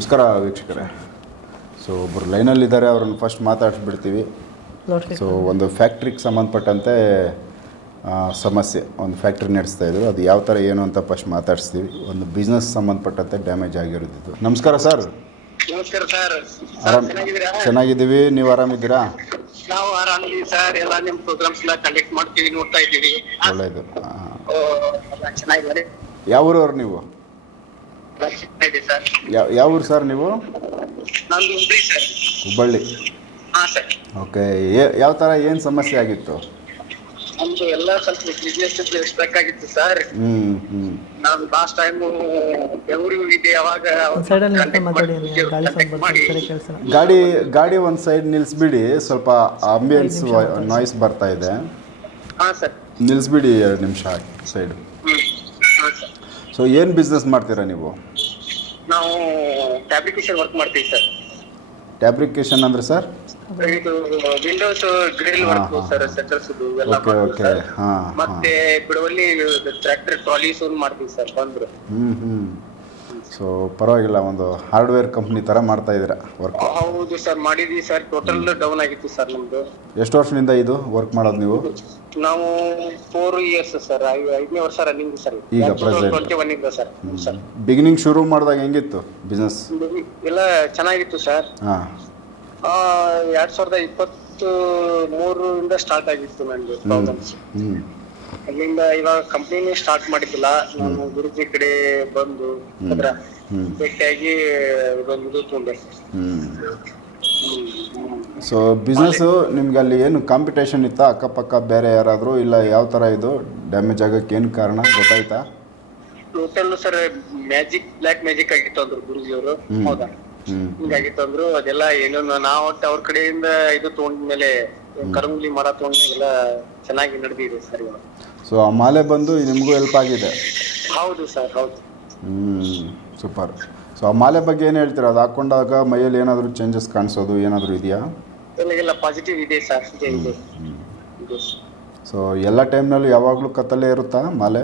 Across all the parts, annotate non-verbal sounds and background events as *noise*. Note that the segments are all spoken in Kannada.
ನಮಸ್ಕಾರ ವೀಕ್ಷಕರೇ. ಸೊ ಒಬ್ಬರು ಲೈನಲ್ಲಿದ್ದಾರೆ ಅವ್ರನ್ನ ಫಸ್ಟ್ ಮಾತಾಡಿಸ್ಬಿಡ್ತೀವಿ. ಸೊ ಒಂದು ಫ್ಯಾಕ್ಟ್ರಿಗೆ ಸಂಬಂಧಪಟ್ಟಂತೆ ಆ, ಸಮಸ್ಯೆ ಒಂದು ಫ್ಯಾಕ್ಟ್ರಿ ನಡೆಸ್ತಾ ಇದ್ರು. ಅದು ಯಾವ ಥರ ಏನು ಅಂತ ಫಸ್ಟ್ ಮಾತಾಡಿಸ್ತೀವಿ. ಒಂದು ಬಿಸ್ನೆಸ್ ಸಂಬಂಧಪಟ್ಟಂತೆ ಡ್ಯಾಮೇಜ್ ಆಗಿರೋದಿದ್ದು ನಮಸ್ಕಾರ ಸರ್ ನಮಸ್ಕಾರ ಸರ್ ಆರಾಮ್ ಚೆನ್ನಾಗಿದ್ದೀವಿ. ನೀವು ಆರಾಮಿದ್ದೀರಾ? ನಾವು ಆರಾಮಿದ್ದೀವಿ ಸರ್ ಎಲ್ಲ ನಿಮ್ಮ ಪ್ರೋಗ್ರಾಮ್ಸ್ ಎಲ್ಲ ಕಂಡಕ್ಟ್ ಮಾಡ್ತೀವಿ ನೋಡ್ತಾ ಇದ್ದೀವಿ. ಒಳ್ಳೆಯದು ಯಾವ ಊರವ್ರು ನೀವು? ಸರ್. ಯಾವ ಯಾವ ಊರು ಸರ್ ನೀವು? ನಂದು ಹುಬ್ಳಿ ಸರ್. ಹುಬ್ಬಳ್ಳಿ. ಹಾ ಸರ್. ಓಕೆ. ಯಾವ ಥರ ಏನು ಸಮಸ್ಯೆ ಆಗಿತ್ತು? ನಮ್ದು ಎಲ್ಲ ಸ್ವಲ್ಪ ಬಿಸ್ನೆಸ್ ಎಕ್ಸ್ಪೆಕ್ಟ್ ಆಗಿತ್ತು ಸರ್. ಹ್ಞೂ ಹ್ಞೂ ನಾನು ಲಾಸ್ಟ್ ಟೈಮ್ ಬೆಂಗಳೂರಿಗೆ ಹೋಗಿದ್ದೆ ಅವಾಗ ಒಂದು ಸೈಡಲ್ಲಿ ನಿಂತ್ಕೊಂಡು ಮಾತಾಡಿ ಮಾಡಿ- ಗಾಳಿ ಸೌಂಡ್ ಬರ್ತಾ ಸರಿ ಕೇಳಿಸಲ್ಲ. ಗಾಡಿ ಗಾಡಿ ಒಂದು ಸೈಡ್ ನಿಲ್ಲಿಸ್ಬಿಡಿ ಸ್ವಲ್ಪ ಆಂಬಿಯನ್ಸ್ ನಾಯ್ಸ್ ಬರ್ತಾ ಇದೆ. ಹಾ ಸರ್. ನಿಲ್ಲಿಸ್ಬಿಡಿ ಎರಡು ನಿಮಿಷ ಸೈಡ್ ಹ್ಮ್. ಹಾ ಸರ್. ಸೊ ಏನು ಬಿಸ್ನೆಸ್ ಮಾಡ್ತೀರಾ ನೀವು? ನಾವು ಫ್ಯಾಬ್ರಿಕೇಶನ್ ವರ್ಕ್ ಮಾಡ್ತೀವಿ ಸರ್ ಟ್ಯಾಬ್ರಿಕೇಶನ್ ಅಂದ್ರೆ ಸರ್ ಇದು windows grill work sir. Shutters ಎಲ್ಲ ಓಕೆ ಮಾಡ್ತೀವಿ ಓಕೆ ಸರ್ ಹಾಂ ಮತ್ತೆ ಬಿಡುವಲ್ಲಿ ಟ್ರ್ಯಾಕ್ಟರ್ ಟ್ರಾಲೀಸ್ ಮಾಡ್ತೀವಿ ಸರ್ ಬಂದ್ರು. ಹ್ಮ್ ಹ್ಞೂ ಸೊ ಪರವಾಗಿಲ್ಲ ಒಂದು ಹಾರ್ಡ್ವೇರ್ ಕಂಪ್ನಿ ತರ ಮಾಡ್ತಾ ಇದ್ದೀರಾ ವರ್ಕ್ ಹೌದು ಸರ್ ಮಾಡಿದ್ವಿ ಸರ್ ಟೋಟಲ್ ಡೌನ್ ಆಗಿತ್ತು ಸರ್ ನಮ್ದು. ಎಷ್ಟು ವರ್ಷದಿಂದ ಇದು ವರ್ಕ್ ಮಾಡೋದು ನೀವು? ನಾವು ಫೋರ್ ಇಯರ್ಸ್ ಸರ್ ಐದನೇ ವರ್ಷ ರನ್ನಿಂಗ್ ಸರ್ ಈಗ present. ಟ್ವೆಂಟಿ ಒನ್ ಇಂದ ಸರ್ ಸರ್ ಬಿಗಿನಿಂಗ್ ಶುರು ಮಾಡಿದಾಗ ಹೆಂಗಿತ್ತು ಬಿಸ್ನೆಸ್ ಎಲ್ಲ ಚೆನ್ನಾಗಿತ್ತು ಸರ್ ಹಾಂ. ಆ, ಎರಡ್ ಸಾವಿರದ ಇಪ್ಪತ್ತು ಮೂರರಿಂದ ಸ್ಟಾರ್ಟ್ ಆಗಿತ್ತು ನಂದು ಪ್ರಾಬ್ಲಮ್ಸ್ ಹ್ಞೂ ಅಲ್ಲಿಂದ ಇವಾಗ ಕಂಪ್ನಿನೇ ಸ್ಟಾರ್ಟ್ ಮಾಡಿದ್ದಿಲ್ಲ. ನಾನು ಗುರುಜಿ ಕಡೆ ಬಂದು ಅದ್ರ ಭೇಟಿಯಾಗಿ ಇದೊಂದು ಇದು ತೊಗೊಂಡೆ ಸೊ ಬಿಸ್ನೆಸ್ಸು ನಿಮ್ಗೆ ಅಲ್ಲಿ ಏನು ಕಾಂಪಿಟೇಷನ್ ಇತ್ತಾ? ಅಕ್ಕಪಕ್ಕ ಬೇರೆ ಯಾರಾದರೂ? ಇಲ್ಲ ಯಾವ ತರ ಇದು? ಡ್ಯಾಮೇಜ್ ಆಗಕ್ಕೆ ಏನು ಕಾರಣ? ಗೊತ್ತಾಯ್ತಾ? Total sir magic block magic ಆಗಿತ್ತು ಅಂದ್ರು ಗುರುಜಿ ಅವರು. ಹೌದಾ? ಹಿಂಗಾಗಿತ್ತು ಅಂದ್ರು. ಅದೆಲ್ಲ ಏನೋ ನಾವು ಒಟ್ಟು ಅವ್ರ ಕಡೆಯಿಂದ ಇದು ತಗೊಂಡ್ಮೇಲೆ ಕರಂಗುಲಿ ಮರ ತಗೊಂಡ್ಮೇಲೆ ಚೆನ್ನಾಗಿ ನಡೆದಿದೆ ಸರ್ ಇವಾಗ. ಸೊ ಆ ಮಾಲೆ ಬಂದು ನಿಮಗೂ ಹೆಲ್ಪ್ ಆಗಿದೆ. ಹೌದು ಸರ್ ಹೌದು. ಹ್ಞೂ ಸೂಪರ್ ಸೊ ಆ ಮಾಲೆ ಬಗ್ಗೆ ಏನು ಹೇಳ್ತೀರಾ? ಅದು ಹಾಕೊಂಡಾಗ ಮೈಯಲ್ಲಿ ಏನಾದರೂ ಚೇಂಜಸ್ ಕಾಣಿಸೋದು ಏನಾದರೂ ಇದೆಯಾ? ಎಲ್ಲ ಎಲ್ಲ ಪಾಸಿಟಿವ್ ಇದೆ ಸರ್ ಇದೆ ಇದೆ. ಇದೆ. ಸೊ ಎಲ್ಲ ಟೈಮ್ನಲ್ಲೂ ಯಾವಾಗಲೂ ಕತ್ತಲೇ ಇರುತ್ತಾ ಮಾಲೆ?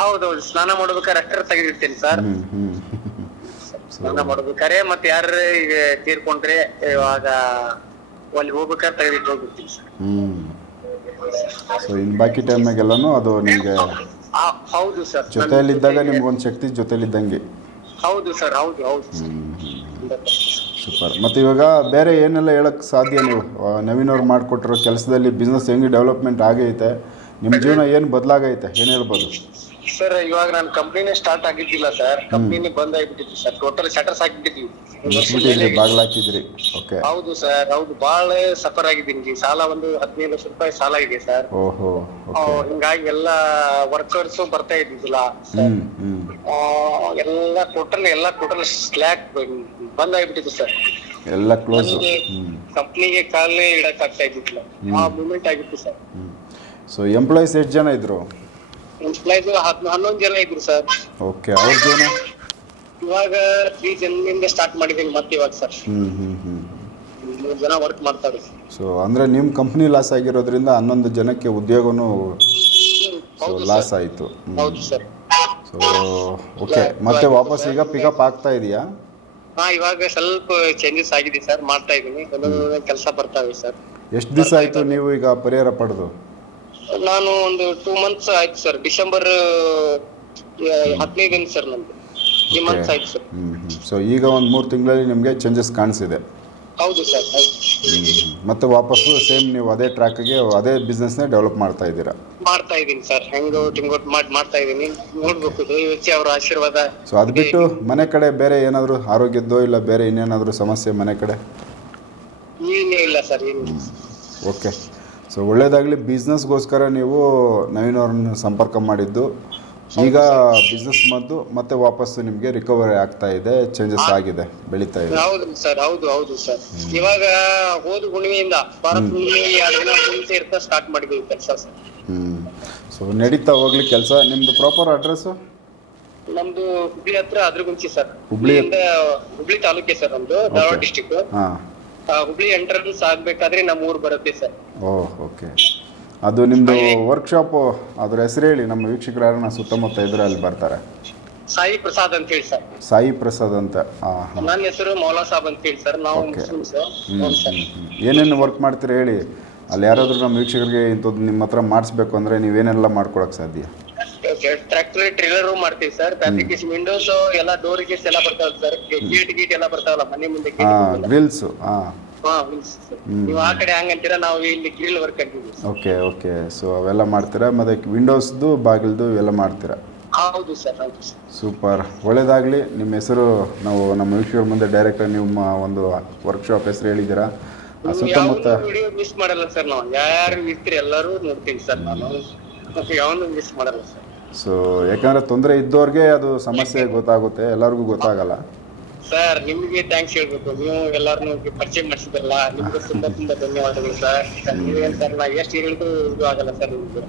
ಹೌದು ಹೌದು ಸ್ನಾನ ಮಾಡ್ಬೇಕಾದ್ರೆ ಅಷ್ಟರ ತೆಗೆದಿರ್ತೇನೆ ಸರ್ ಹ್ಞೂ ಹ್ಞೂ ಸ್ನಾನ ಮಾಡ್ಬೇಕಾದ್ರೆ ಮತ್ತೆ ಯಾರು ಈಗ ತೀರ್ಕೊಂಡ್ರೆ ಇವಾಗ ಅಲ್ಲಿ ಹೋಗ್ಬೇಕಾದ್ರೆ ತೆಗೆದಿಟ್ಟು ಹೋಗ್ಬಿಡ್ತೀನಿ ಸರ್ ಹ್ಞೂ ಸೊ ಇನ್ನು ಬಾಕಿ ಟೈಮ್ನಾಗೆಲ್ಲನೂ ಅದು ನಿಮಗೆ ಆ- ಹೌದು ಸರ್. ಜೊತೆಯಲ್ಲಿದ್ದಾಗ ನಿಮ್ಗೊಂದು ಶಕ್ತಿ ಜೊತೆಯಲ್ಲಿದ್ದಂಗೆ. ಹೌದು ಸರ್ ಹೌದು ಹೌದು ಸೂಪರ್. ಮತ್ತು ಇವಾಗ ಬೇರೆ ಏನೆಲ್ಲ ಹೇಳಕ್ಕೆ ಸಾಧ್ಯ ನೀವು? ಆ, ನವೀನ್ ಅವ್ರು ಮಾಡಿಕೊಟ್ಟಿರೋ ಕೆಲಸದಲ್ಲಿ ಬಿಸ್ನೆಸ್ ಹೆಂಗೆ ಡೆವಲಪ್ಮೆಂಟ್ ಆಗೈತೆ? ನಿಮ್ಮ ಜೀವನ ಏನು ಬದಲಾಗೈತೆ? ಏನು ಹೇಳ್ಬೋದು? ಸರ್ ಇವಾಗ ನಾನು ಕಂಪ್ನಿನೇ ಸ್ಟಾರ್ಟ್ ಆಗಿದ್ದಿಲ್ಲ ಸರ್ ಕಂಪ್ನಿನೇ ಬಂದ್ ಆಗಿಬಿಟ್ಟಿತ್ತು ಸರ್ ಟೋಟಲ್ ಶಟರ್ಸ್ ಹಾಕಿಬಿಟ್ಟಿದ್ವಿ ಓಕೆ ಹೌದು ಸರ್ ಹೌದು. ಬಹಳ ಸಫರ್ ಆಗಿದ್ದೀನಿ. ಸಾಲ ಒಂದು ಹದಿನೈದು ಲಕ್ಷ ರೂಪಾಯಿ ಸಾಲ ಇದೆ ಸರ್ ಓಹೋ ಹಿಂಗಾಗಿ ಎಲ್ಲ ವರ್ಕರ್ಸ್ ಬರ್ತಾ ಇದ್ದಿದ್ದಿಲ್ಲ ಎಲ್ಲ ಟೋಟಲ್ ಎಲ್ಲ ಟೋಟಲ್ ಸ್ಲ್ಯಾಕ್ ಬಂದ್ ಆಗಿಬಿಟ್ಟಿತ್ತು ಸರ್ ಎಲ್ಲ ಕ್ಲೋಸ್ ಕಂಪ್ನಿಗೆ ಕಾಲೇ ಇಡಕ್ ಆಗ್ತಾ ಇದ್ದಿಲ್ಲ ಆ ಮೂಮೆಂಟ್ ಆಗಿತ್ತು ಸರ್ ಸೊ ಎಂಪ್ಲಾಯೀಸ್ ಎಷ್ಟು ಜನ ಇದ್ದರು ಎಂಪ್ಲಾಯ್ಸ್ ಹನ್ನೊಂದು ಜನ ಇದ್ರು ಸರ್ ಓಕೆ ಅವ್ರ ಜೀವನ ಇವಾಗ ತ್ರೀ ಜನದಿಂದ ಸ್ಟಾರ್ಟ್ ಮಾಡಿದ್ದೀನಿ ಮತ್ತೆ ಇವಾಗ ಸರ್ ಹ್ಞೂ ಹ್ಞೂ ಹ್ಞೂ ಮೂರ್ ಜನ ವರ್ಕ್ ಮಾಡ್ತಾರೆ. ಸೊ ಅಂದ್ರೆ ನಿಮ್ಮ ಕಂಪ್ನಿ ಲಾಸ್ ಆಗಿರೋದ್ರಿಂದ ಹನ್ನೊಂದು ಜನಕ್ಕೆ ಉದ್ಯೋಗನೂ ಲಾಸ್ ಆಯಿತು. ಹೌದು ಸರ್ ಸೊ ಓಕೆ ಮತ್ತೆ ವಾಪಸ್ ಈಗ ಪಿಕಪ್ ಆಗ್ತಾ ಇದೆಯಾ? ಹಾ ಇವಾಗ ಸ್ವಲ್ಪ ಚೇಂಜಸ್ ಆಗಿದೆ ಸರ್ ಮಾಡ್ತಾ ಇದೀನಿ. ಕೆಲಸ ಬರ್ತಾವೆ ಸರ್ ಎಷ್ಟು ದಿವಸ ಆಯಿತು ನೀವು ಈಗ ಪರಿಹಾರ ಪಡೆದು? ನಾನು ಒಂದು ಟೂ ಮಂತ್ಸ್ ಆಯ್ತು ಸರ್ ಡಿಸೆಂಬರ್ ಹದಿನೈದು ದಿನ ಸರ್ ನಂದು. ಈ ಮಂತ್ಸ್ ಆಯ್ತು ಸರ್ ಸೊ ಈಗ ಒಂದು ಮೂರು ತಿಂಗಳಲ್ಲಿ ನಿಮಗೆ ಚೇಂಜಸ್ ಕಾಣಿಸಿದೆ. ಹೌದು ಸರ್ ಮತ್ತೆ ವಾಪಸ್ಸು ಸೇಮ್ ನೀವು ಅದೇ ಟ್ರ್ಯಾಕ್ಗೆ ಅದೇ ಬಿಸ್ನೆಸ್ನೇ ಡೆವಲಪ್ ಮಾಡ್ತಾ ಇದ್ದೀರಾ? ಮಾಡ್ತಾ ಇದ್ದೀನಿ ಸರ್ ಹೆಂಗ್ ಹಿಂಗೋಟ್ ಮಾಡಿ ಮಾಡ್ತಾ ಇದ್ದೀನಿ. ನೋಡ್ಬೇಕು ದಯವಿಚ್ಚಿ ಅವ್ರ ಆಶೀರ್ವಾದ ಸೊ ಅದ್ ಬಿಟ್ಟು ಮನೆ ಕಡೆ ಬೇರೆ ಏನಾದರೂ ಆರೋಗ್ಯದ್ದೋ ಇಲ್ಲ ಬೇರೆ ಇನ್ನೇನಾದರೂ ಸಮಸ್ಯೆ ಮನೆ ಕಡೆ? ಏನೂ ಇಲ್ಲ ಸರ್ ಏನು ಓಕೆ ಸೊ ಒಳ್ಳೇದಾಗಲಿ ಬಿಸ್ನೆಸ್ಗೋಸ್ಕರ ನೀವು ನವೀನ್ ಅವ್ರನ್ನ ಸಂಪರ್ಕ ಮಾಡಿದ್ದು. ಈಗ ಬಿಸ್ನೆಸ್ ಮದ್ದು ಮತ್ತೆ ವಾಪಸ್ಸು ನಿಮಗೆ ರಿಕವರಿ ಆಗ್ತಾ ಇದೆ ಚೇಂಜಸ್ ಆಗಿದೆ ಬೆಳೀತಾ ಇದೆ. ಹೌದು ಸರ್ ಹೌದು ಹೌದು ಸರ್. ಇವಾಗ ಹೋದ ಹುಣ್ಣಿಮೆಯಿಂದ ಭಾರತ್ ಹುಣ್ಣಿಮೆ ಇರ್ತಾ ಸ್ಟಾರ್ಟ್ ಮಾಡಿದ್ವಿ ಕೆಲಸ ಸರ್. ಹ್ಞೂ ಸೊ ನಡೀತಾ ಹೋಗ್ಲಿ ಕೆಲಸ. ನಿಮ್ದು ಪ್ರಾಪರ್ ಅಡ್ರೆಸ್ ನಮ್ದು ಹುಬ್ಳಿ ಹತ್ರ ಅದ್ರಗುಂಚಿ ಸರ್. ಹುಬ್ಳಿ- ಹುಬ್ಳಿಯಿಂದ ಹುಬ್ಳಿ ತಾಲೂಕೆ ಸರ್ ನಮ್ದು ಧಾರವಾಡ ಡಿಸ್ಟಿಕ್ ಹುಬ್ಳಿ ಎಂಟ್ರನ್ಸ್ ಆಗ್ಬೇಕಾದ್ರೆ ನಮ್ಮ ಊರ್ ಬರುತ್ತೆ ಸರ್. ಓಹ್ ಓಕೆ ಅದು ನಿಮ್ಮದು ವರ್ಕ್ಶಾಪು ಅದ್ರ ಹೆಸರು ಹೇಳಿ ನಮ್ಮ ವೀಕ್ಷಕರು ಯಾರನ್ನ ಸುತ್ತಮುತ್ತ ಇದ್ರೆ ಅಲ್ಲಿ ಬರ್ತಾರೆ. ಸಾಯಿ ಪ್ರಸಾದ್ ಅಂತ ಹೇಳಿ ಸರ್. ಸಾಯಿ ಪ್ರಸಾದ್ ಅಂತ ಹಾಂ ಹಾಂ. ನನ್ನ ಹೆಸರು ಮೌಲಾ ಸಾಬ್ ಅಂತ ಹೇಳಿ ಸರ್. ನಾವು Okay. ಏನೇನು ವರ್ಕ್ ಮಾಡ್ತೀರಾ ಹೇಳಿ? ಅಲ್ಲಿ ಯಾರಾದರೂ ನಮ್ಮ ವೀಕ್ಷಕರಿಗೆ ಇಂಥದ್ದು ನಿಮ್ಮ ಹತ್ರ ಮಾಡಿಸ್ಬೇಕು ಅಂದರೆ ನೀವೇನೆಲ್ಲ ಮಾಡ್ಕೊಳಕ್ಕೆ ಸಾಧ್ಯ? ಟ್ರ್ಯಾಕ್ಟರ್ ಟ್ರೇಲರ್ ಮಾಡ್ತೀವಿ ಸರ್. ಫ್ಯಾಬ್ರಿಕೇಶನ್ ವಿಂಡೋಸ್ ಎಲ್ಲ ಡೋರ್ ಗೇಟ್ಸ್ ಎಲ್ಲ ಬರ್ತಾವಲ್ಲ ಸರ್. ಗೇಟ್ ಗೇಟ್ ಎಲ್ಲ ಬರ್ತಾವಲ್ಲ ಮನೆ ಮುಂದೆ gate ಹಾಂ. ಗ್ರಿಲ್ಸು. ನೀವು ಆ ಕಡೆ ಹಂಗಂತೀರಾ ನಾವು ಇಲ್ಲಿ ಗ್ರಿಲ್ ವರ್ಕ್ ಅಂತೀವಿ. ಓಕೆ ಓಕೆ ಸೊ ಅವೆಲ್ಲ ಮಾಡ್ತೀರಾ? ಮತ್ತೆ ವಿಂಡೋಸ್ದು ಬಾಗಿಲ್ದು ಇವೆಲ್ಲ ಮಾಡ್ತೀರಾ? ಹೌದು ಸರ್ ಹೌದು ಸರ್. ಸೂಪರ್ ಒಳ್ಳೇದಾಗಲಿ. ನಿಮ್ಮ ಹೆಸರು ನಾವು ನಮ್ಮ ವೀಕ್ಷಕರ ಮುಂದೆ ಡೈರೆಕ್ಟ್ ನಿಮ್ಮ ಒಂದು ವರ್ಕ್ಶಾಪ್ ಹೆಸರು ಹೇಳಿದ್ದೀರಾ? ಆ ಸುತ್ತಮುತ್ತ ವಿಡಿಯೋ ಮಿಸ್ ಮಾಡಲ್ಲ ಸರ್ ನಾವು. ಯಾರು ಇರ್ತೀರಿ ಎಲ್ಲರೂ ನೋಡ್ತೀವಿ ಸರ್ ನಾನು ಯಾವನು ಮಿಸ್ ಮಾಡಲ್ಲ ಸರ್. ಸೊ ಯಾಕಂದ್ರೆ ತೊಂದರೆ ಇದ್ದವ್ರಿಗೆ ಅದು ಸಮಸ್ಯೆ ಗೊತ್ತಾಗುತ್ತೆ ಎಲ್ಲರಿಗೂ ಗೊತ್ತಾಗಲ್ಲ. ಸರ್ ನಿಮ್ಗೆ ಥ್ಯಾಂಕ್ಸ್ ಹೇಳ್ಬೇಕು. ನೀವು ಎಲ್ಲಾರನ್ನು ಪರಿಚಯ ಮಾಡಿಸಿದ್ರಲ್ಲ ನಿಮ್ಗೆ ತುಂಬಾ ತುಂಬಾ ಧನ್ಯವಾದಗಳು ಸರ್ ನೀವೇನ್ ಸರ್ ನಾ ಎಷ್ಟು ಹೇಳಿದ್ರು ಇದು ಆಗಲ್ಲ ಸರ್ ನಿಮ್ಗೆ.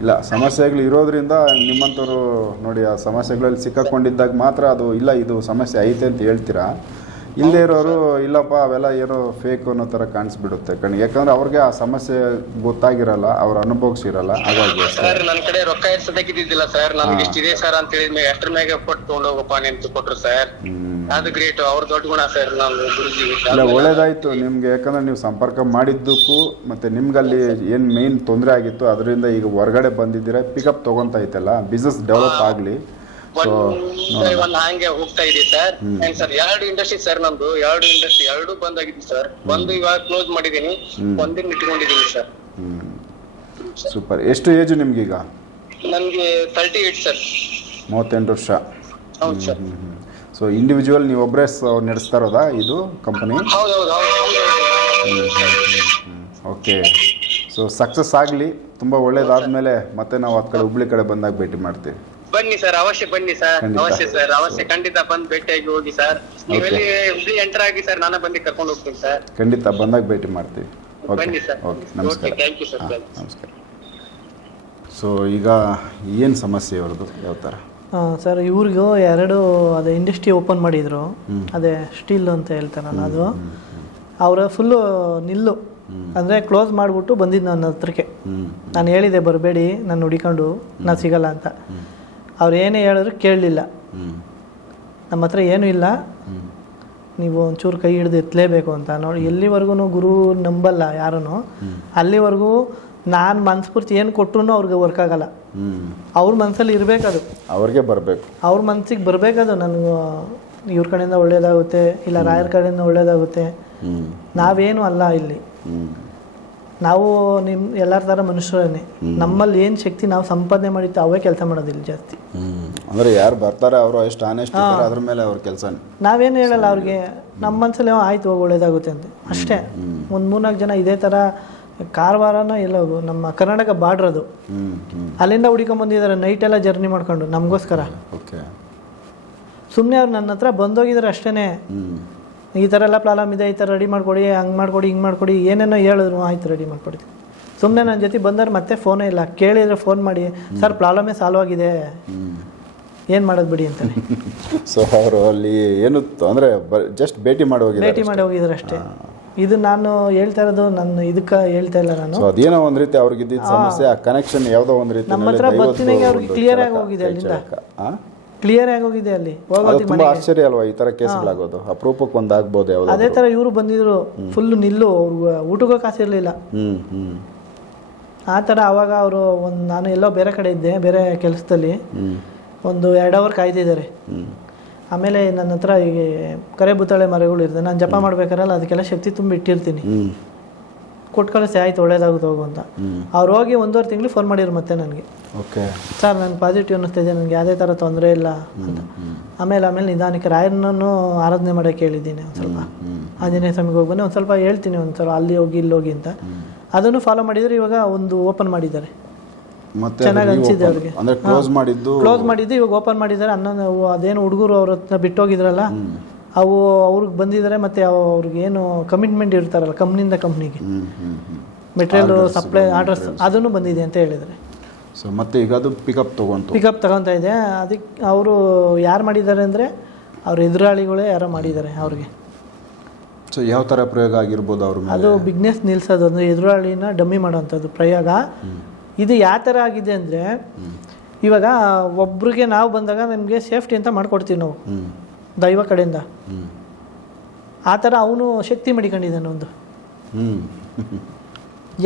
ಇಲ್ಲ ಸಮಸ್ಯೆಗಳು ಇರೋದ್ರಿಂದ ನಿಮ್ಮಂತವರು ನೋಡಿ ಆ ಸಮಸ್ಯೆಗಳಲ್ಲಿ ಸಿಕ್ಕಾಕೊಂಡಿದ್ದಾಗ ಮಾತ್ರ ಅದು ಇಲ್ಲ ಇದು ಸಮಸ್ಯೆ ಐತೆ ಅಂತ ಹೇಳ್ತೀರಾ? ಇಲ್ಲದೇ ಇರೋರು ಇಲ್ಲಪ್ಪ ಅವೆಲ್ಲ ಏನೋ ಫೇಕ್ ಅನ್ನೋ ಥರ ಕಾಣಿಸ್ಬಿಡುತ್ತೆ ಕಣ್. ಯಾಕಂದ್ರೆ ಅವ್ರಿಗೆ ಆ ಸಮಸ್ಯೆ ಗೊತ್ತಾಗಿರಲ್ಲ ಅವ್ರ ಅನುಭವಿಸಿರಲ್ಲ ಹಾಗಾಗಿ ಸರ್ ನನ್ನ ಕಡೆ ರೊಕ್ಕ ಎಷ್ಟಿದ್ದಿಲ್ಲ ಸರ್ ನಮ್ಗೆ ಇಷ್ಟಿದೆ ಸರ್ ಅಂತ ಹೇಳಿದ್ಮೇಲೆ ಅಷ್ಟರ ಮ್ಯಾಗ ಕೊಟ್ಟು ತಗೊಂಡೋಗಪ್ಪ ನಿಂತು ಕೊಟ್ರು ಸರ್. ಅದು ಗ್ರೇಟ್ ಅವ್ರ ದೊಡ್ಡ ಗುಣ ಸರ್ ನಾವು ಗುರುಜಿ ಇಲ್ಲ ಒಳ್ಳೇದಾಯ್ತು ನಿಮ್ಗೆ ಯಾಕಂದ್ರೆ ನೀವು ಸಂಪರ್ಕ ಮಾಡಿದ್ದಕ್ಕೂ ನಿಮ್ಗೆ ಅಲ್ಲಿ ಏನ್ ಮೇನ್ ತೊಂದರೆ ಆಗಿತ್ತು ಅದರಿಂದ ಈಗ ಹೊರಗಡೆ ಬಂದಿದ್ದೀರಾ ಪಿಕಪ್ ತಗೊಂತ ಐತಲ್ಲ ಬಿಸ್ನೆಸ್ ಡೆವಲಪ್ ಆಗ್ಲಿ. ಒಂದ್ ಹಂಗೆ ಹೋಗ್ತಾ ಇದೆ ಸರ್. ಸರ್ ಎರಡು ಇಂಡಸ್ಟ್ರಿ ಸರ್ ನಮ್ದು ಎರಡು ಇಂಡಸ್ಟ್ರಿ ಎರಡು ಬಂದ್ ಆಗಿತ್ತು ಸರ್ ಒಂದು ಇವಾಗ ಕ್ಲೋಸ್ ಮಾಡಿದೀನಿ ಒಂದಿನ ಇಟ್ಕೊಂಡಿದೀನಿ ಸರ್. ಸೂಪರ್. ಎಷ್ಟು ಏಜು ನಿಮ್ಗೀಗ ನನ್ಗೆ ತರ್ಟಿ ಏಟ್ ಸರ್. ಮೂವತ್ತೆಂಟು ವರ್ಷ. ಹೌದು ಸರ್. ಸೊ ಇಂಡಿವಿಜುವಲ್ ನೀವು ಒಬ್ಬರೇ ನಡೆಸ್ತಾ ಇರೋದಾ ಇದು ಕಂಪನಿ ಓಕೆ ಸೊ ಸಕ್ಸಸ್ ಆಗಲಿ ತುಂಬ ಒಳ್ಳೇದಾದ್ಮೇಲೆ ಮತ್ತೆ ನಾವು ಅದ್ ಕಡೆ ಹುಬ್ಳಿ ಕಡೆ ಬಂದಾಗ ಭೇಟಿ ಮಾಡ್ತೀವಿ ಬನ್ನಿ ಸರ್ ಅವಶ್ಯ ಬನ್ನಿ ಸರ್ ಖಂಡಿತ. ಅವಶ್ಯ ಸರ್ ಅವಶ್ಯ ಖಂಡಿತ ಬಂದ್ ಭೇಟಿಯಾಗಿ ಹೋಗಿ ಸರ್ ನೀವೆಲ್ಲಿ ಹುಬ್ಳಿ ಎಂಟರ್ ಆಗಿ ಸರ್ ನಾನು ಬಂದು ಕರ್ಕೊಂಡು ಹೋಗ್ತೀನಿ ಸರ್ ಖಂಡಿತ ಬಂದಾಗ ಭೇಟಿ ಮಾಡ್ತೀವಿ ಓಕೆ ಬನ್ನಿ ಸರ್ ಓಕೆ ನಮಸ್ಕಾರ ಓಕೆ ಥ್ಯಾಂಕ್ ಯು ಸರ್ ಹಾಂ ನಮಸ್ಕಾರ ಸೊ ಈಗ ಏನು ಸಮಸ್ಯೆ ಅವ್ರದ್ದು ಯಾವ ಥರ ಸರ್ ಇವ್ರಿಗೂ ಎರಡು ಅದೇ ಇಂಡಸ್ಟ್ರಿ ಓಪನ್ ಮಾಡಿದ್ರು. ಅದೇ ಸ್ಟೀಲ್ ಅಂತ ಹೇಳ್ತಾರಲ್ಲ ಅದು. ಅವರ ಫುಲ್ಲು ನಿಲ್ಲು. ಅಂದರೆ ಕ್ಲೋಸ್ ಮಾಡಿಬಿಟ್ಟು ಬಂದಿದ್ದು ನನ್ನ ಹತ್ರಕ್ಕೆ. ನಾನು ಹೇಳಿದೆ ಬರಬೇಡಿ ನಾನು ಹುಡಿಕೊಂಡು ನಾನು ಸಿಗಲ್ಲ ಅಂತ. ಅವ್ರು ಏನೇ ಹೇಳಿದ್ರು ಕೇಳಲಿಲ್ಲ. ನಮ್ಮ ಹತ್ರ ಏನೂ ಇಲ್ಲ. ನೀವು ಒಂಚೂರು ಕೈ ಹಿಡಿದು ಎತ್ತಲೇಬೇಕು ಅಂತ. ನೋಡಿ ಎಲ್ಲಿವರೆಗೂ ಗುರು ನಂಬಲ್ಲ ಯಾರೂ ಅಲ್ಲಿವರೆಗೂ ನಾನು ಮನಸ್ಫೂರ್ತಿ ಏನು ಕೊಟ್ಟರು ಅವ್ರಿಗೆ ವರ್ಕ್ ಆಗಲ್ಲ. ಅವ್ರ ಮನಸ್ಸಲ್ಲಿ ಇರಬೇಕದು. ಅವ್ರಿಗೆ ಬರಬೇಕು. ಅವ್ರ ಮನ್ಸಿಗೆ ಬರಬೇಕದು ನನಗೆ ಇವ್ರ ಕಡೆಯಿಂದ ಒಳ್ಳೇದಾಗುತ್ತೆ ಇಲ್ಲ ರಾಯರ ಕಡೆಯಿಂದ ಒಳ್ಳೇದಾಗುತ್ತೆ. ನಾವೇನು ಅಲ್ಲ ಇಲ್ಲಿ. ನಾವು ನಿಮ್ಮ ಎಲ್ಲರ ಥರ ಮನುಷ್ಯರೇ ನಮ್ಮಲ್ಲಿ ಏನು ಶಕ್ತಿ ನಾವು ಸಂಪಾದನೆ ಮಾಡಿತ್ತು ಅವೇ ಕೆಲಸ ಮಾಡೋದಿಲ್ಲ ಜಾಸ್ತಿ. ಅಂದ್ರೆ ಯಾರು ಬರ್ತಾರೆ ಅವರು ಎಷ್ಟು ಆನೆಸ್ಟ್ ಅದ್ರ ಮೇಲೆ ಅವ್ರ ಕೆಲಸ ನಾವೇನು ಹೇಳಲ್ಲ ಅವ್ರಿಗೆ ನಮ್ಮ ಮನಸ್ಸಲ್ಲಿ "ಹ್ಞೂ, ಆಯ್ತು ಒಳ್ಳೇದಾಗುತ್ತೆ ಅಂತ. ಅಷ್ಟೇ. ಒಂದು ಮೂರ್ನಾಲ್ಕು ಜನ ಇದೇ ಥರ ಕಾರವಾರನ ಎಲ್ಲ ನಮ್ಮ ಕರ್ನಾಟಕ ಬಾರ್ಡರ್ ಅದು. ಅಲ್ಲಿಂದ ಹುಡ್ಕೊಂಬಂದಿದ್ದಾರೆ ನೈಟ್ ಎಲ್ಲ ಜರ್ನಿ ಮಾಡ್ಕೊಂಡು ನಮಗೋಸ್ಕರ. ಓಕೆ. ಸುಮ್ಮನೆ ಅವ್ರು ನನ್ನ ಹತ್ರ ಬಂದೋಗಿದ್ದಾರೆ ಅಷ್ಟೇ ಈ ಥರ ಎಲ್ಲ ಪ್ರಾಬ್ಲಮ್ ಇದೆ ಈ ಥರ ರೆಡಿ ಮಾಡಿಕೊಡಿ ಹಂಗೆ ಮಾಡಿಕೊಡಿ ಹಿಂಗೆ ಮಾಡಿಕೊಡಿ ಏನೇನೋ ಹೇಳಿದ್ರು ಆಯ್ತು ರೆಡಿ ಮಾಡಿಕೊಡ್ತೀನಿ ಸುಮ್ಮನೆ ನನ್ನ ಜೊತೆ ಬಂದವ್ರು ಮತ್ತೆ ಫೋನೇ ಇಲ್ಲ ಕೇಳಿದರೆ ಫೋನ್ ಮಾಡಿ ಸರ್ ಪ್ರಾಬ್ಲಮೇ ಸಾಲ್ವ್ ಆಗಿದೆ. ಏನು ಮಾಡೋದು ಬಿಡಿ ಅಂತಾನೆ. *laughs* ಸೊ ಅವರು ಅಲ್ಲಿ ಏನು ಅಂದರೆ ಜಸ್ಟ್ ಭೇಟಿ ಮಾಡಿ ಹೋಗಿ ಭೇಟಿ ಮಾಡಿ ಹೋಗಿದ್ದಾರೆ ಅಷ್ಟೇ. ಇದು ನಾನು ಹೇಳ್ತಾ ಇರೋದು ನನ್ನ ಇದಕ್ಕೆ ಹೇಳ್ತಾ ಇಲ್ಲ ನಾನು. ಸೊ ಅದೇನೋ ಒಂದು ರೀತಿ ಅವ್ರಿಗೆ ಇದ್ದಿದ್ದ ಸಮಸ್ಯೆ ಆ ಕನೆಕ್ಷನ್ ಯಾವುದೋ ಒಂದು ರೀತಿ ನಮ್ಮ ಹತ್ರ ಅವರಿಗೆ ಅವ್ರಿಗೆ ಕ್ಲಿಯರ್ ಆಗಿ ಹೋಗಿದೆ ಅಲ್ಲಿಂದ. ಕ್ಲಿಯರ್ ಆಗಿ ಹೋಗಿದೆ ಅಲ್ಲಿ ತುಂಬಾ ಆಶ್ಚರ್ಯ ಅಲ್ವಾ ಈ ತರ ಕೇಸ್ಗಳಾಗೋದು. ಅಪರೂಪಕ್ಕೆ ಒಂದು ಆಗ್ಬೋದು ಯಾವ್ದು ಅದೇ ತರ ಇವರು ಬಂದಿದ್ರು ಫುಲ್ ನಿಲ್ಲು ಅವ್ರಿಗೆ ಊಟಕ್ಕೆ ಕಾಸಿರಲಿಲ್ಲ ಆ ಥರ ಅವಾಗ ಅವರು ಒಂದು ನಾನು ಎಲ್ಲೋ ಬೇರೆ ಕಡೆ ಇದ್ದೆ ಬೇರೆ ಕೆಲಸದಲ್ಲಿ. ಒಂದು ಎರಡು ಅವರ್ ಕಾಯ್ದಿದ್ದಾರೆ ಹ್ಮ್. ಆಮೇಲೆ ನನ್ನ ಹತ್ರ ಈಗ ಕರೆ ಬುತ್ತಾಳೆ ಮರಗಳು ಇರ್ತದೆ. ನಾನು ಜಪ ಮಾಡ್ಬೇಕಾರಲ್ಲ ಅದಕ್ಕೆಲ್ಲ ಶಕ್ತಿ ತುಂಬಿ ಇಟ್ಟಿರ್ತೀನಿ. ಕೊಟ್ಟು ಕಳಿಸಿ ಆಯ್ತು ಒಳ್ಳೇದಾಗುತ್ತೆ ಹೋಗು ಅಂತ. ಅವ್ರು ಹೋಗಿ ಒಂದೂವರೆ ತಿಂಗಳು ಫೋನ್ ಮಾಡಿದ್ರು ಮತ್ತೆ ನನಗೆ. ಓಕೆ. ಸರ್ ನಾನು ಪಾಸಿಟಿವ್ ಅನ್ನಿಸ್ತಿದೆ ನನಗೆ ಯಾವುದೇ ಥರ ತೊಂದರೆ ಇಲ್ಲ ಅಂತ. ಆಮೇಲೆ ಆಮೇಲೆ ನಿಧಾನಕ್ಕೆ ರಾಯರನ್ನು ಆರಾಧನೆ ಮಾಡೋಕ್ಕೆ ಹೇಳಿದ್ದೀನಿ ಒಂದು ಸ್ವಲ್ಪ. ಆಂಜನೇಯ ಸ್ವಾಮಿಗೆ ಹೋಗಿ ಬನ್ನಿ ಒಂದು ಸ್ವಲ್ಪ ಹೇಳ್ತೀನಿ ಒಂದು ಸ್ವಲ್ಪ ಅಲ್ಲಿ ಹೋಗಿ ಇಲ್ಲಿ ಹೋಗಿ ಅಂತ. ಅದನ್ನು ಫಾಲೋ ಮಾಡಿದರೆ ಇವಾಗ ಒಂದು ಓಪನ್ ಮಾಡಿದ್ದಾರೆ. ಮತ್ತೆ ಚೆನ್ನಾಗಿ ಅನ್ಸಿದೆ ಅವ್ರಿಗೆ. ಅಂದ್ರೆ ಕ್ಲೋಸ್ ಮಾಡಿದ್ದು ಕ್ಲೋಸ್ ಮಾಡಿದ್ದು ಇವಾಗ ಓಪನ್ ಮಾಡಿದ್ದಾರೆ. ಹನ್ನೊಂದು ಅದೇನು ಹುಡುಗರು ಅವ್ರ ಹತ್ರ ಬಿಟ್ಟೋಗಿದ್ರಲ್ಲ ಅವು ಅವ್ರಿಗೆ ಬಂದಿದ್ದಾರೆ ಮತ್ತೆ ಅವ್ರಿಗೆ ಏನು ಕಮಿಟ್ಮೆಂಟ್ ಇರ್ತಾರಲ್ಲ ಕಂಪ್ನಿಯಿಂದ ಕಂಪ್ನಿಗೆ ಮೆಟೀರಿಯಲ್ ಸಪ್ಲೈ ಆರ್ಡರ್ಸ್ ಅದನ್ನು ಬಂದಿದೆ ಅಂತ ಹೇಳಿದ್ರೆ. ಸೊ ಮತ್ತೆ ಈಗ ಅದು ಪಿಕಪ್ ತಗೊಂತ. ಪಿಕಪ್ ತಗೊತಾ ಇದೆ. ಅದಕ್ಕೆ ಅವರು ಯಾರು ಮಾಡಿದ್ದಾರೆ ಅಂದರೆ ಅವ್ರ ಎದುರಾಳಿಗಳೇ ಯಾರೋ ಮಾಡಿದ್ದಾರೆ ಅವ್ರಿಗೆ. ಸೊ ಯಾವ ಥರ ಪ್ರಯೋಗ ಆಗಿರ್ಬೋದು ಅವರು ಅದು ಬಿಗ್ನೆಸ್ ನಿಲ್ಸೋದು ಅಂದರೆ ಎದುರಾಳಿನ ಡಮ್ಮಿ ಮಾಡೋವಂಥದ್ದು ಪ್ರಯೋಗ. ಇದು ಯಾವ ಥರ ಆಗಿದೆ ಅಂದರೆ ಇವಾಗ ಒಬ್ರಿಗೆ ನಾವು ಬಂದಾಗ ನಮಗೆ ಸೇಫ್ಟಿ ಅಂತ ಮಾಡ್ಕೊಡ್ತೀವಿ ನಾವು ದೈವ ಕಡೆಯಿಂದ. ಆ ಥರ ಅವನು ಶಕ್ತಿ ಮಡಿಕೊಂಡಿದ್ದಾನೆ ಒಂದು.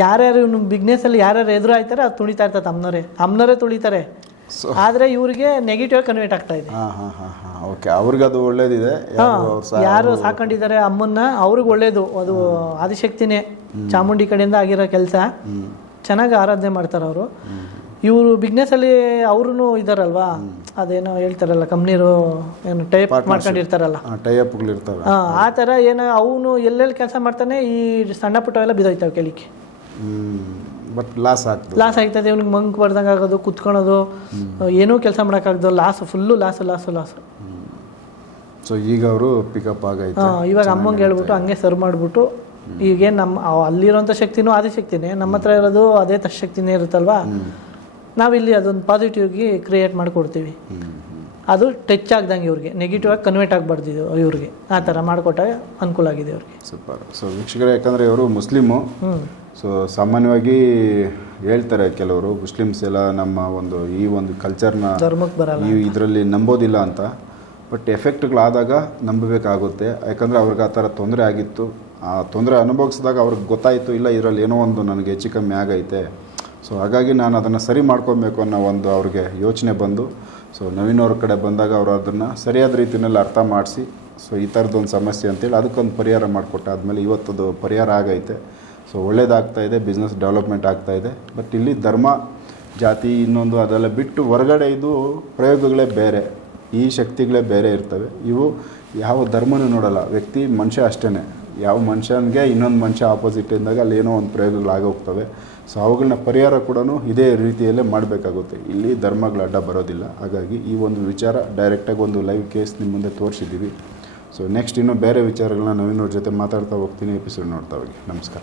ಯಾರ್ಯಾರು ಇವನು ಬಿಗ್ನೆಸ್ಸಲ್ಲಿ ಯಾರ್ಯಾರು ಎದುರು ಆಯ್ತಾರೆ ಅದು ತುಳಿತಾ ಇರ್ತದೆ ಅಮ್ಮನವರೇ. ಅಮ್ಮನವರೇ ತುಳಿತಾರೆ. ಆದರೆ ಇವರಿಗೆ ನೆಗೆಟಿವ್ ಕನ್ವರ್ಟ್ ಆಗ್ತಾ ಇದೆ. ಹಾಂ ಹಾಂ ಹಾಂ ಹಾಂ. ಓಕೆ ಅವ್ರಿಗೆ ಅದು ಒಳ್ಳೇದಿದೆ ಯಾರು ಸಾಕೊಂಡಿದ್ದಾರೆ ಅಮ್ಮನ್ನ ಅವ್ರಿಗೆ ಒಳ್ಳೇದು. ಅದು ಆದಿಶಕ್ತಿನೇ. ಚಾಮುಂಡಿ ಕಡೆಯಿಂದ ಆಗಿರೋ ಕೆಲಸ. ಚೆನ್ನಾಗಿ ಆರಾಧನೆ ಮಾಡ್ತಾರೆ ಅವರು. ಇವರು ಬಿಸ್ನೆಸ್ಸಲ್ಲಿ ಅವ್ರೂ ಇದಾರಲ್ವಾ? ಅದೇನೋ ಹೇಳ್ತಾರಲ್ಲ ಕಂಪ್ನಿರು ಏನು ಟೈಪ್ ಮಾಡ್ಕೊಂಡಿರ್ತಾರಲ್ಲ. ಟೈಪ್ಗಳಿರ್ತಾರೆ ಆ, ಆ ಥರ ಏನೋ ಅವನು ಎಲ್ಲೆಲ್ಲಿ ಕೆಲಸ ಮಾಡ್ತಾನೆ ಈ ಸಣ್ಣ ಪುಟ್ಟ ಎಲ್ಲ ಬಿದ್ದೋಯ್ತಾವೆ ಕೇಳಿಕೆ ಬಟ್ ಲಾಸ್ ಆಗ್ತದೆ. ಲಾಸ್ ಆಗ್ತದೆ ಇವ್ನಿಗೆ ಮಂಕ್ ಬರ್ದಂಗೆ ಆಗೋದು ಕುತ್ಕೊಳೋದು ಏನೂ ಕೆಲಸ ಮಾಡೋಕ್ಕಾಗ್ದು loss full loss loss loss so ಈಗ ಅವರು ಪಿಕಪ್ ಆಗೈತೆ ಹಾಂ ಇವಾಗ ಅಮ್ಮಂಗೆ ಹೇಳ್ಬಿಟ್ಟು ಹಂಗೆ ಸರ್ವ್ ಮಾಡಿಬಿಟ್ಟು ಈಗೇನು ನಮ್ಮ ಅವ್ ಶಕ್ತಿನೂ ಅದೇ ಶಕ್ತಿನೇ. ನಮ್ಮ ಹತ್ರ ಇರೋದು ಅದೇ ಶಕ್ತಿನೇ ಇರುತ್ತಲ್ವಾ? ನಾವಿಲ್ಲಿ ಅದೊಂದು ಪಾಸಿಟಿವ್ಗೆ ಕ್ರಿಯೇಟ್ ಮಾಡಿಕೊಡ್ತೀವಿ. ಅದು ಟಚ್ ಆಗ್ದಂಗೆ ಇವ್ರಿಗೆ. ನೆಗೆಟಿವ್ ಆಗಿ ಕನ್ವರ್ಟ್ ಆಗಬಾರ್ದು ಇವ್ರಿಗೆ. ಆ ಥರ ಮಾಡಿಕೊಟ್ಟಾಗ ಅನುಕೂಲ ಆಗಿದೆ ಇವ್ರಿಗೆ. ಸೂಪರ್. ಸೊ ವೀಕ್ಷಕರೇ ಯಾಕಂದರೆ ಇವರು ಮುಸ್ಲಿಮು. ಸೊ ಸಾಮಾನ್ಯವಾಗಿ ಹೇಳ್ತಾರೆ ಕೆಲವರು ಮುಸ್ಲಿಮ್ಸ್ ಎಲ್ಲ ನಮ್ಮ ಒಂದು ಈ ಒಂದು ಕಲ್ಚರ್ನ ಧರ್ಮಕ್ಕೆ ಬರಲ್ಲ ನೀವು ಇದರಲ್ಲಿ ನಂಬೋದಿಲ್ಲ ಅಂತ. ಬಟ್ ಎಫೆಕ್ಟ್ಗಳಾದಾಗ ನಂಬಬೇಕಾಗುತ್ತೆ. ಯಾಕಂದರೆ ಅವ್ರಿಗೆ ಆ ಥರ ತೊಂದರೆ ಆಗಿತ್ತು. ಆ ತೊಂದರೆ ಅನುಭವಿಸಿದಾಗ ಅವ್ರಿಗೆ ಗೊತ್ತಾಯಿತು, ಇಲ್ಲ ಇದರಲ್ಲಿ ಏನೋ ಒಂದು ನನಗೆ ಹೆಚ್ಚು ಕಮ್ಮಿ ಆಗೈತೆ. ಸೊ ಹಾಗಾಗಿ ನಾನು ಅದನ್ನು ಸರಿ ಮಾಡ್ಕೊಬೇಕು ಅನ್ನೋ ಒಂದು ಅವ್ರಿಗೆ ಯೋಚನೆ ಬಂದು ಸೊ ನವೀನ್ ಅವ್ರ ಕಡೆ ಬಂದಾಗ ಅವರು ಅದನ್ನು ಸರಿಯಾದ ರೀತಿಯಲ್ಲಿ ಅರ್ಥ ಮಾಡಿಸಿ ಸೊ ಈ ಥರದ್ದೊಂದು ಸಮಸ್ಯೆ ಅಂತೇಳಿ ಅದಕ್ಕೊಂದು ಪರಿಹಾರ ಮಾಡಿಕೊಟ್ಟಾದ್ಮೇಲೆ ಇವತ್ತದು ಪರಿಹಾರ ಆಗೈತೆ. ಸೊ ಒಳ್ಳೇದಾಗ್ತಾ ಇದೆ ಬಿಸ್ನೆಸ್ ಡೆವಲಪ್ಮೆಂಟ್ ಆಗ್ತಾ ಇದೆ ಬಟ್ ಇಲ್ಲಿ ಧರ್ಮ ಜಾತಿ ಇನ್ನೊಂದು ಅದೆಲ್ಲ ಬಿಟ್ಟು ಹೊರಗಡೆ ಇದು ಪ್ರಯೋಗಗಳೇ ಬೇರೆ, ಈ ಶಕ್ತಿಗಳೇ ಬೇರೆ ಇರ್ತವೆ. ಇವು ಯಾವ ಧರ್ಮನೂ ನೋಡಲ್ಲ, ವ್ಯಕ್ತಿ ಮನುಷ್ಯ ಅಷ್ಟೇ ಯಾವ ಮನುಷ್ಯನಿಗೆ ಇನ್ನೊಂದು ಮನುಷ್ಯ ಆಪೋಸಿಟ್ ಇದ್ದಾಗ ಅಲ್ಲಿ ಏನೋ ಒಂದು ಪ್ರಯೋಗಗಳಾಗೋಗ್ತವೆ ಸೊ ಅವುಗಳನ್ನ ಪರಿಹಾರ ಕೂಡ ಇದೇ ರೀತಿಯಲ್ಲೇ ಮಾಡಬೇಕಾಗುತ್ತೆ. ಇಲ್ಲಿ ಧರ್ಮಗಳ ಅಡ್ಡ ಬರೋದಿಲ್ಲ. ಹಾಗಾಗಿ ಈ ಒಂದು ವಿಚಾರ ಡೈರೆಕ್ಟಾಗಿ ಒಂದು ಲೈವ್ ಕೇಸ್ ನಿಮ್ಮ ಮುಂದೆ ತೋರಿಸಿದ್ದೀವಿ. ಸೊ ನೆಕ್ಸ್ಟ್ ಇನ್ನೂ ಬೇರೆ ವಿಚಾರಗಳನ್ನ ನವೀನವ್ರ ಜೊತೆ ಮಾತಾಡ್ತಾ ಹೋಗ್ತೀನಿ ಎಪಿಸೋಡ್ ನೋಡ್ತಾ ಹೋಗಿ. ನಮಸ್ಕಾರ.